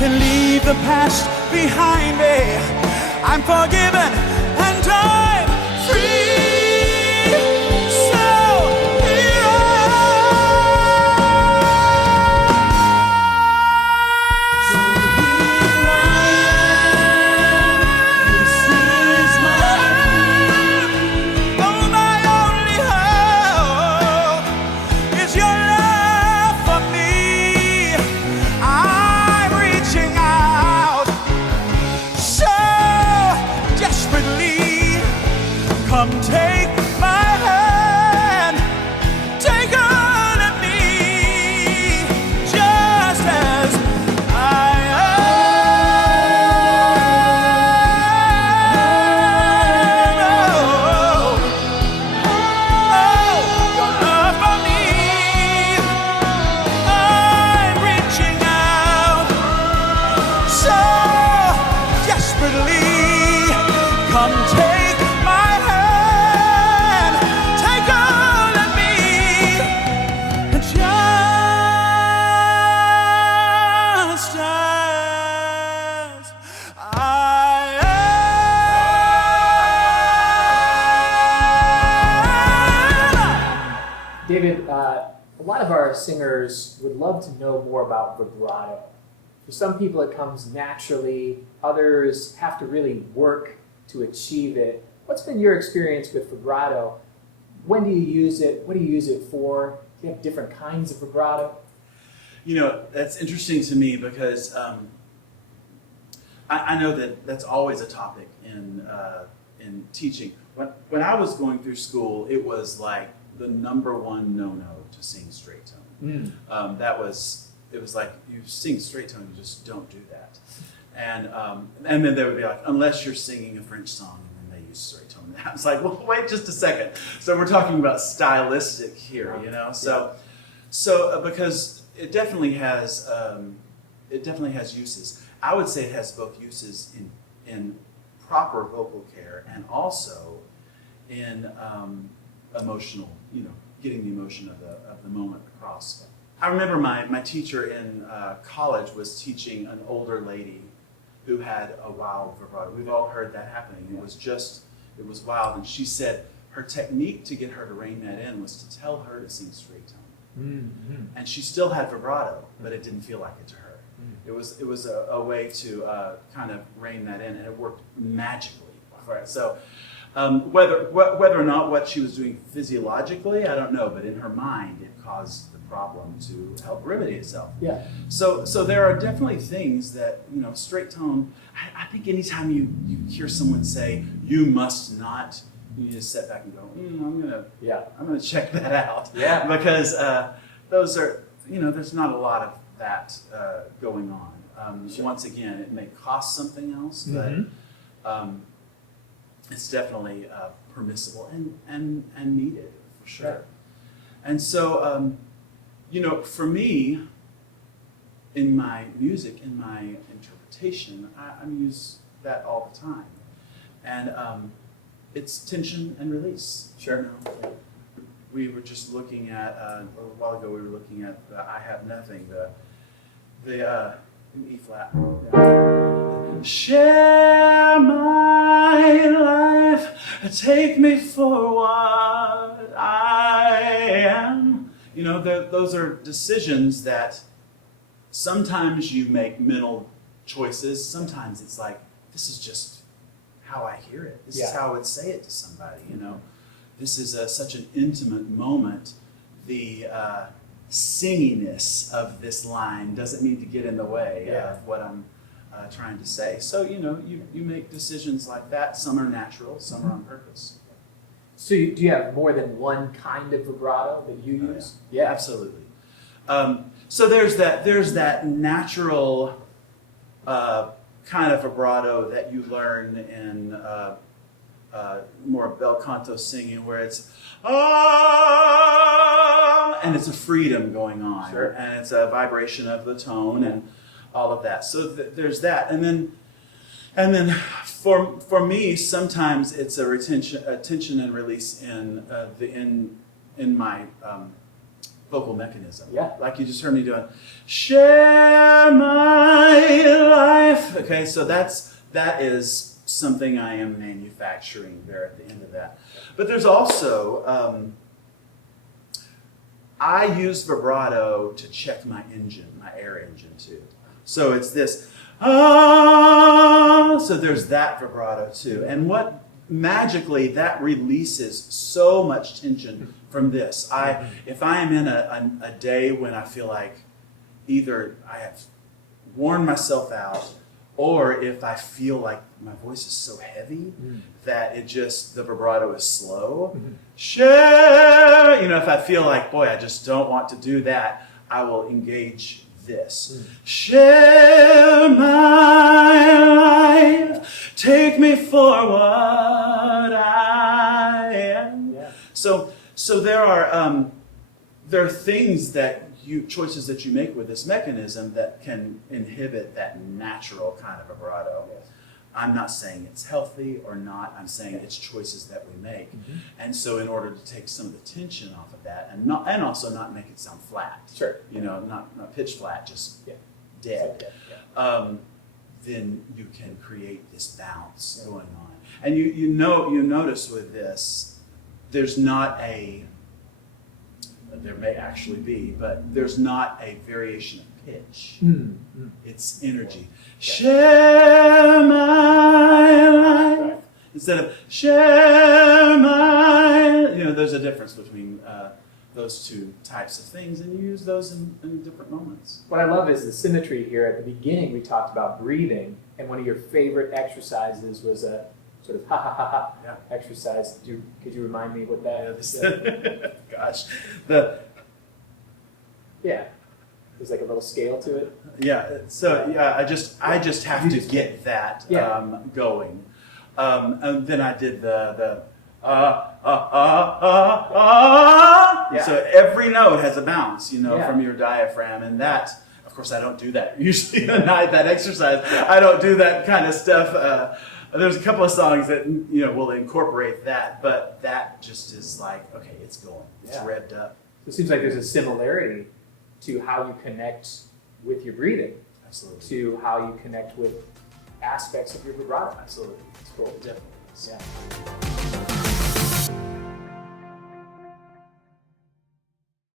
can leave the past behind me. I'm forgiven and I'm free. So here oh, my only hope is your love for me. I'm reaching out so desperately. Come take my hand, take hold of me, just as I am. Your love for me. I'm reaching out so desperately. Come take my hand, take hold of me, just as I am. David, a lot of our singers would love to know more about vibrato. For some people it comes naturally, others have to really work to achieve it. What's been your experience with vibrato? When do you use it? What do you use it for? Do you have different kinds of vibrato? You know, that's interesting to me because I know that that's always a topic in teaching. When I was going through school, it was like the number one no-no to sing straight tone. It was like, you sing straight tone, you just don't do that. And then they would be like, unless you're singing a French song, and then they use straight tone. I was like, well, wait just a second. So we're talking about stylistic here, you know. So because it definitely has uses. I would say it has both uses in proper vocal care and also in emotional, you know, getting the emotion of the moment across. I remember my teacher in college was teaching an older lady who had a wild vibrato. We've all heard that happening. It was wild. And she said her technique to get her to rein that in was to tell her to sing straight tone. Mm-hmm. And she still had vibrato, but it didn't feel like it to her. It was a way to kind of rein that in, and it worked magically for her. So whether or not what she was doing physiologically, I don't know, but in her mind, it caused the problem to help remedy itself. Yeah. So there are definitely things that, you know, straight tone. I think anytime you hear someone say you must not, you just sit back and go, I'm gonna check that out. Yeah. Because those are, you know, there's not a lot of that going on. Sure. Once again, it may cost something else, Mm-hmm. but it's definitely permissible and needed for sure. Right. And so, you know, for me, in my music, in my interpretation, I use that all the time. And it's tension and release. Sure. You know? We were just looking at, a little while ago, we were looking at the I Have Nothing, the E flat. Yeah. Share my life, take me for what I am. You know, those are decisions that sometimes you make mental choices. Sometimes it's like, this is just how I hear it. This is how I would say it to somebody, you know. This is such an intimate moment. The singiness of this line doesn't need to get in the way of what I'm trying to say. So, you know, you make decisions like that. Some are natural, some are on purpose. So do you have more than one kind of vibrato that you use? Yeah, absolutely. So there's that natural kind of vibrato that you learn in more bel canto singing, where it's and it's a freedom going on, Sure. and it's a vibration of the tone and all of that. So there's that, and then for me, sometimes it's tension and release in my vocal mechanism. Yeah. Like you just heard me doing, share my life. Okay, so that is something I am manufacturing there at the end of that. But there's also, I use vibrato to check my engine, my air engine too. So it's this, so there's that vibrato too. And what magically that releases so much tension from this. If I am in a day when I feel like either I have worn myself out, or if I feel like my voice is so heavy that the vibrato is slow, share, if I feel like, boy, I just don't want to do that, I will engage this. Share my life, take me for what I am. Yeah. So there are things choices that you make with this mechanism that can inhibit that natural kind of vibrato. Yes. I'm not saying it's healthy or not. I'm saying it's choices that we make. And so in order to take some of the tension off of that and also not make it sound flat. Sure. Not pitch flat, just Yeah. dead. Yeah. Then you can create this bounce going on. And you notice with this, there may actually be, but there's not a variation of pitch. It's energy. Share my life instead of share my. There's a difference between those two types of things, and you use those in different moments. What I love is the symmetry here. At the beginning, we talked about breathing, and one of your favorite exercises was a sort of ha exercise. Could you remind me what that is? Gosh, Yeah, there's like a little scale to it. I just have to get that going, and then I did the. So every note has a bounce, from your diaphragm, and that, of course, I don't do that usually the night that exercise. I don't do that kind of stuff. There's a couple of songs that will incorporate that, but that just is like, okay, it's going, it's revved up. So it seems like there's a similarity to how you connect with your breathing, Absolutely. to how you connect with aspects of your vibrato. Absolutely. It's cool. Definitely. Yeah.